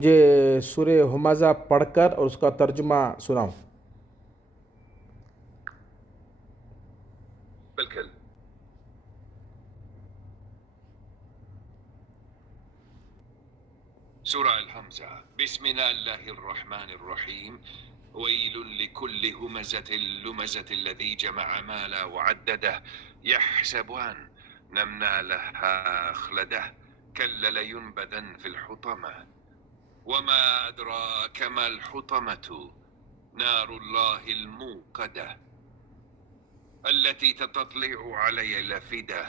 مجھے سورہ ہمزہ پڑھ کر اور اس کا ترجمہ سناؤ۔ بالکل۔ سورہ الحمزہ۔ بسم اللہ الرحمن الرحیم۔ ویل لکل ہمزة لمزة الذی جمع مالا وعددہ یحسب ان مالہ اخلدہ کلا لینبذن فی الحطمہ وما ادراک ما الحطمة نار اللہ الموقدہ التي تطلع علي الأفئدة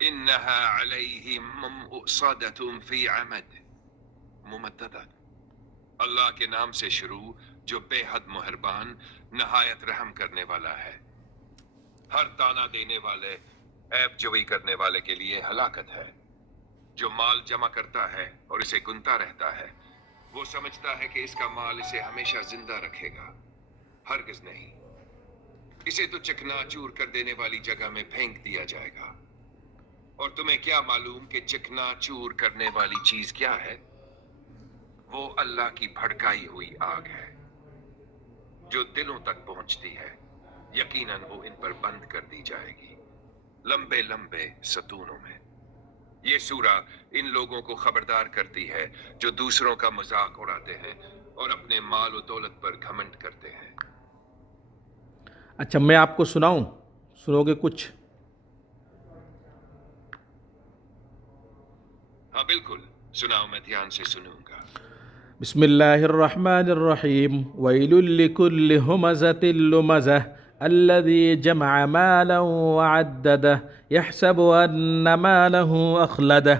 إنها عليهم مؤصدة في عمد ممددہ۔ اللہ کے نام سے شروع جو بے حد مہربان نہایت رحم کرنے والا ہے۔ ہر تانا دینے والے عیب جوئی کرنے والے کے لیے ہلاکت ہے۔ جو مال جمع کرتا ہے اور اسے گنتا رہتا ہے، وہ سمجھتا ہے کہ اس کا مال اسے ہمیشہ زندہ رکھے گا، ہرگز نہیں، اسے تو چکنا چور کر دینے والی جگہ میں پھینک دیا جائے گا۔ اور تمہیں کیا معلوم کہ چکنا چور کرنے والی چیز کیا ہے؟ وہ اللہ کی بھڑکائی ہوئی آگ ہے جو دلوں تک پہنچتی ہے، یقیناً وہ ان پر بند کر دی جائے گی لمبے لمبے ستونوں میں۔ یہ سورہ ان لوگوں کو خبردار کرتی ہے جو دوسروں کا مذاق اڑاتے ہیں اور اپنے مال و دولت پر گھمنڈ کرتے ہیں۔ اچھا، میں آپ کو سناؤں؟ سنو گے کچھ؟ ہاں بالکل، سناؤ، میں دھیان سے سنوں گا۔ بسم اللہ الرحمن الرحیم۔ ویل لکل ہمزۃ لمزہ الذی جمع مالا وعددہ یحسب ان مالہ اخلدہ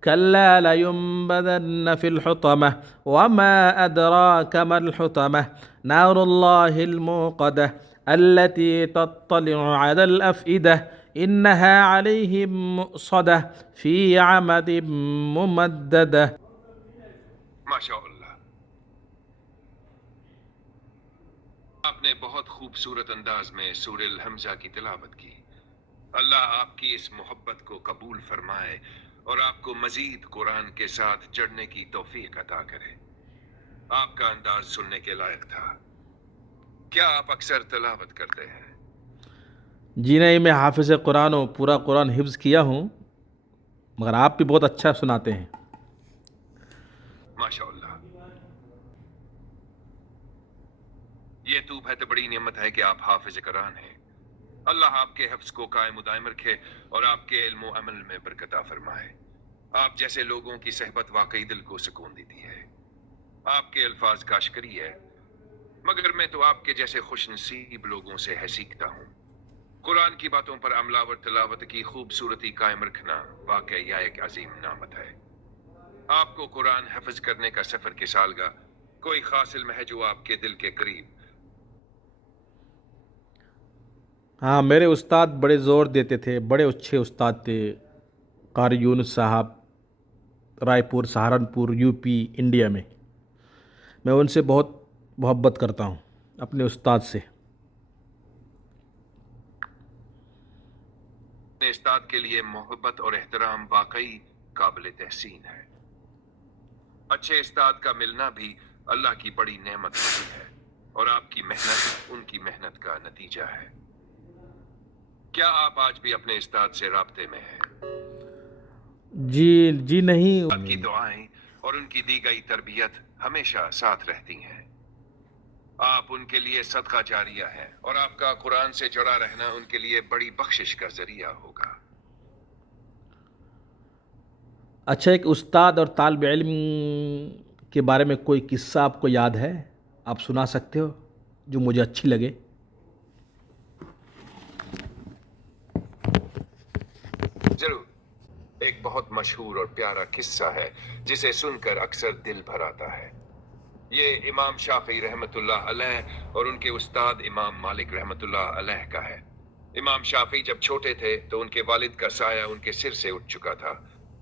کلا لینبذن فی الحطمہ وما ادراک ما الحطمہ نار اللہ الموقدہ التي تطلع على الأفئدة إنها عليهم مؤصدة في عمد ممددة۔ ماشاء اللہ، آپ نے بہت خوبصورت انداز میں سورہ الحمزہ کی تلاوت کی۔ اللہ آپ کی اس محبت کو قبول فرمائے اور آپ کو مزید قرآن کے ساتھ جڑنے کی توفیق عطا کرے۔ آپ کا انداز سننے کے لائق تھا۔ کیا آپ اکثر تلاوت کرتے ہیں؟ جی نہیں، میں حافظ قرآن ہوں، پورا قرآن حفظ کیا ہوں، مگر آپ بھی بہت اچھا سناتے ہیں۔ ماشاء اللہ، یہ تو بہت بڑی نعمت ہے کہ آپ حافظ قرآن ہیں۔ اللہ آپ کے حفظ کو قائم و دائم رکھے اور آپ کے علم و عمل میں برکت عطا فرمائے۔ آپ جیسے لوگوں کی صحبت واقعی دل کو سکون دیتی ہے۔ آپ کے الفاظ کا شکری ہے، مگر میں تو آپ کے جیسے خوش نصیب لوگوں سے ہے سیکھتا ہوں۔ قرآن کی باتوں پر عمل اور تلاوت کی خوبصورتی قائم رکھنا واقعی یہ ایک عظیم نعمت ہے۔ آپ کو قرآن حفظ کرنے کا سفر کے سالگاہ کوئی خاص علم ہے جو آپ کے دل کے قریب؟ ہاں، میرے استاد بڑے زور دیتے تھے، بڑے اچھے استاد تھے، قاری یونس صاحب، رائے پور سہارنپور یو پی انڈیا میں۔ میں ان سے بہت محبت کرتا ہوں، اپنے استاد سے۔ اپنے استاد کے لیے محبت اور احترام واقعی قابل تحسین ہے۔ اچھے استاد کا ملنا بھی اللہ کی بڑی نعمت ہوتی ہے اور آپ کی محنت ان کی محنت کا نتیجہ ہے۔ کیا آپ آج بھی اپنے استاد سے رابطے میں ہیں؟ جی نہیں۔ آپ کی دعائیں اور ان کی دی گئی تربیت ہمیشہ ساتھ رہتی ہیں۔ آپ ان کے لیے صدقہ جاریہ ہیں اور آپ کا قرآن سے جڑا رہنا ان کے لیے بڑی بخشش کا ذریعہ ہوگا۔ اچھا، ایک استاد اور طالب علم کے بارے میں کوئی قصہ آپ کو یاد ہے؟ آپ سنا سکتے ہو جو مجھے اچھی لگے؟ ضرور، ایک بہت مشہور اور پیارا قصہ ہے جسے سن کر اکثر دل بھر آتا ہے۔ یہ امام شافعی رحمۃ اللہ علیہ اور ان کے استاد امام مالک رحمۃ اللہ علیہ کا ہے۔ امام شافعی جب چھوٹے تھے تو ان کے والد کا سایہ ان کے سر سے اٹھ چکا تھا۔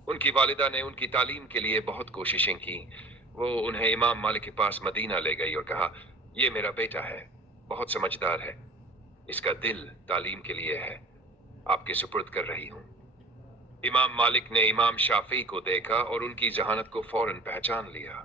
ان کی والدہ نے ان کی تعلیم کے لیے بہت کوششیں کی۔ وہ انہیں امام مالک کے پاس مدینہ لے گئی اور کہا، یہ میرا بیٹا ہے، بہت سمجھدار ہے، اس کا دل تعلیم کے لیے ہے، آپ کے سپرد کر رہی ہوں۔ امام مالک نے امام شافعی کو دیکھا اور ان کی ذہانت کو فوراً پہچان لیا۔